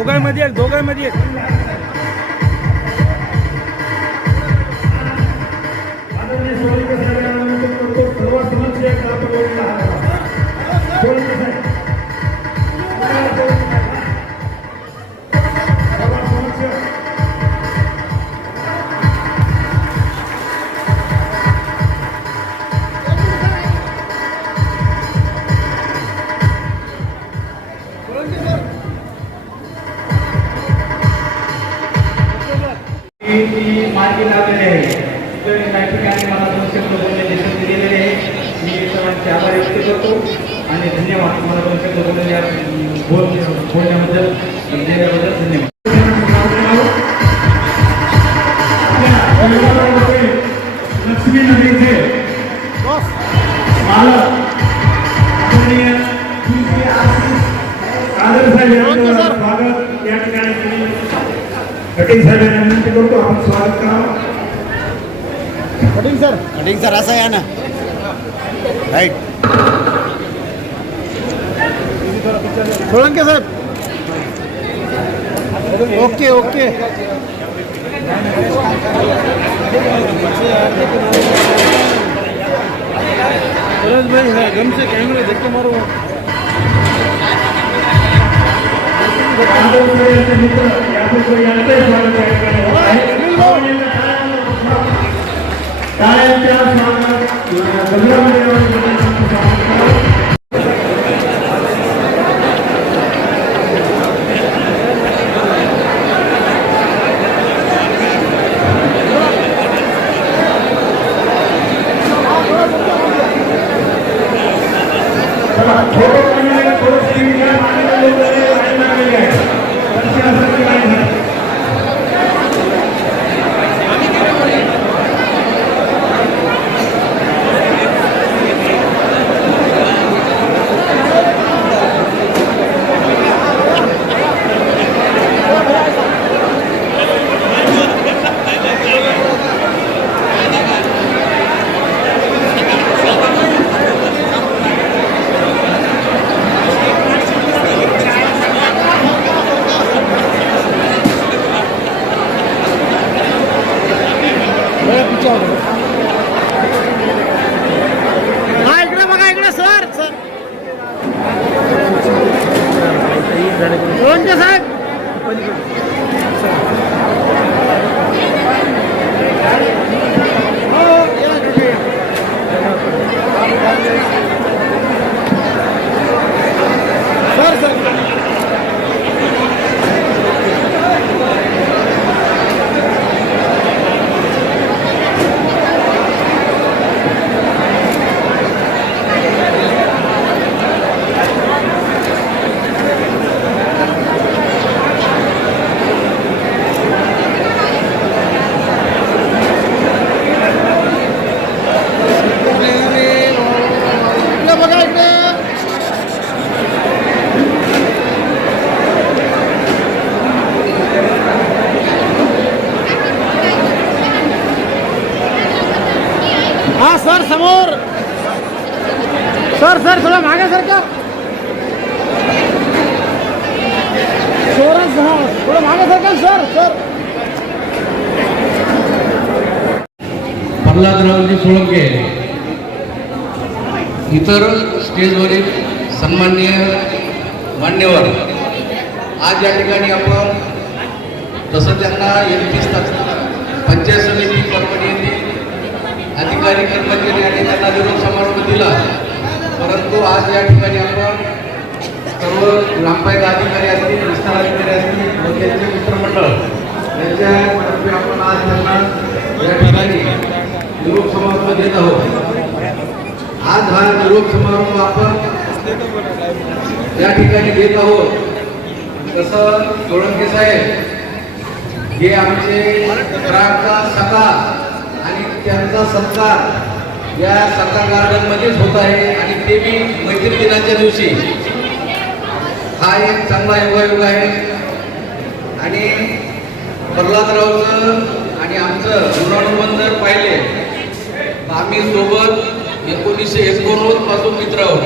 दोघांमध्ये एक दोघांमध्ये एक मार्गी लावलेले आहे. काही ठिकाणी मला 2 शब्द बोलण्याची संधी दिलेली आहे. मी सर्वांचे आभार व्यक्त करतो आणि धन्यवाद. मला 2 शब्द बोलण्याबद्दल धन्यवाद. लक्ष्मी नगरीचे मालक आदर साहेब यांचं स्वागत या ठिकाणी कटिंग साहेब यांना विनंती करतो आपण स्वागत करावं. कटिंग सर असं या ना राईट सोळंके साहेब ओके ओके भाई गम से कैमरे देख के मारो मित्र हाँ सर समोर सर थोड़ा मागे सर का थोड़ा मागे सर का सर प्रल्हादरावजी सोळंके इतर स्टेजवरील सन्माननीय मान्यवर आज या ठिकाणी आपण तसं त्यांना 31 पंचायत समिती परभणी अधिकारी कर्मचारी आणि त्यांना निरोप समारंभ दिला, परंतु आज या ठिकाणी आपण सर्व ग्रामपंचायत अधिकारी असतील, विस्तार अधिकारी असतील व त्यांचे मित्रमंडळ यांच्यातर्फे आपण आज त्यांना या ठिकाणी निरोप समारंभ देत आहोत. आज हा निरोप समारंभ आपण या ठिकाणी देत आहोत. तसं सोळंके साहेब हे आमचे ग्रामचा सखा आणि त्यांचा सत्कार या सत्कार गार्डन मध्येच होत आहे आणि ते बी मैत्री दिनाच्या दिवशी. हा एक चांगला योगायोग आहे आणि प्रल्हादरावचं आणि आमचं ऋणानुबंध जर पाहिले तर आम्ही सोबत 1989 पासून मित्र आहोत.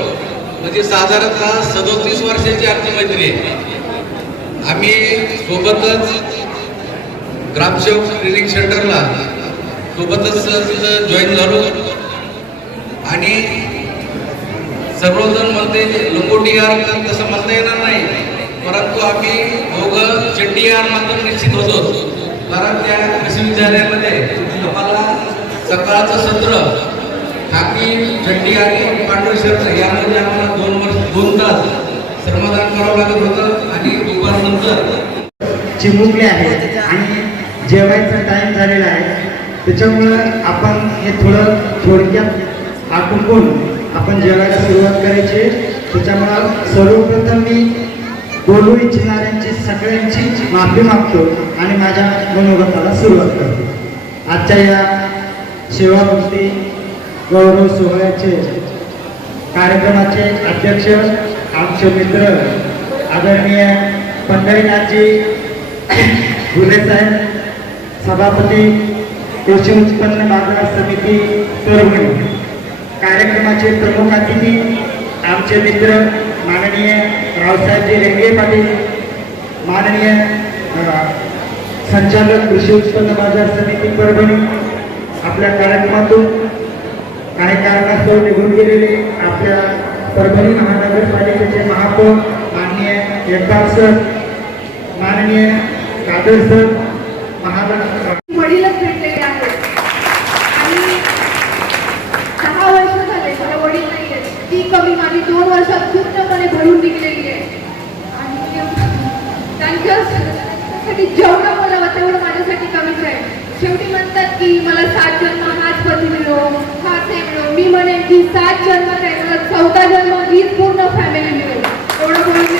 म्हणजे साधारणतः 37 वर्षाची आमची मैत्री आहे आम्ही सोबतच ग्रामसेवक ट्रेनिंग सेंटरला सोबतच तिथं जॉईन झालो आणि सर्वजण म्हणते लंगोटी यार तसं म्हणता येणार नाही, परंतु आम्ही दोघं चड्डी यार मात्र निश्चित होतो. कारण त्या कृषी विद्यालयामध्ये आम्हाला सकाळचं सत्र खाकी चड्डी आणि पांढरे शर्ट यामध्ये आम्हाला 2 तास श्रमदान करावं लागत होतं आणि दुपारनंतर चिमुकले आहेत आणि जेवायचा टाइम झालेला आहे. त्याच्यामुळं आपण हे थोडक्यात आटोपून आपण जेवायला सुरुवात करायची. त्याच्यामुळं सर्वप्रथम मी बोलू इच्छिणाऱ्यांची सगळ्यांची माफी मागतो आणि माझ्या मनोगताला सुरुवात करतो. आजच्या या सेवामुक्ती गौरव सोहळ्याचे कार्यक्रमाचे अध्यक्ष आमचे मित्र आदरणीय पंढरीनाथजी घुले साहेब, सभापती कृषी उत्पन्न बाजार समिती परभणी, कार्यक्रमाचे प्रमुख अतिथी आमचे मित्र माननीय रावसाहेबजी रेंगे पाटील, माननीय संचालक कृषी उत्पन्न बाजार समिती परभणी, आपल्या कार्यक्रमातून काही कारणास्तव निघून गेलेले आपल्या परभणी महानगरपालिकेचे महापौर माननीय एकबाग सर, माननीय कादर सर, वडीलच भेटलेले आहेत आणि 10 वर्ष झाले मला वडील नाही आहेत. ती कमी माझी 2 वर्षात पूर्णपणे भरून निघलेली आहे आणि त्यांच्यासाठी जेवढं बोलावं तेवढं माझ्यासाठी कमीच आहे. शेवटी म्हणतात की मला 7 जन्म हाच पती मिळो, हाच हे मिळो. मी म्हणेन की 7 जन्म नाही, मला 14 जन्म हीच पूर्ण फॅमिली मिळेल. एवढं बोलून मी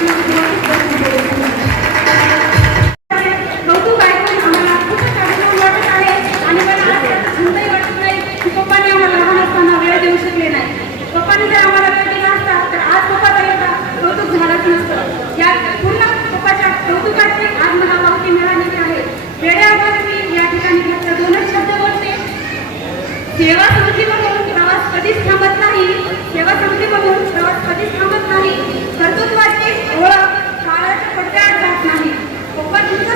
कौतुक ऐकून आम्हाला खूपच अभिमान वाटत आहे आणि मला आज आनंदही वाटत नाही की पप्पांनी आम्हाला लहान असताना वेळ देऊ शकले नाही. पप्पांनी जर आम्हाला वेळ दिला असता तर आज पप्पाचा एवढा कौतुक झालंच नसतं. या पुन्हा पप्पाच्या कौतुकाची आज मला माहिती मिळालेली आहे. वेळेअभावी मी या ठिकाणी फक्त 2च शब्द बोलते. सेवा समिती म्हणून प्रवास कधीच थांबत नाही. सेवा समिती म्हणून प्रवास कधीच थांबत नाही. कर्तृत्वाची ओळख काळाच्या पडद्याआड जात नाही. पप्पा तुमचा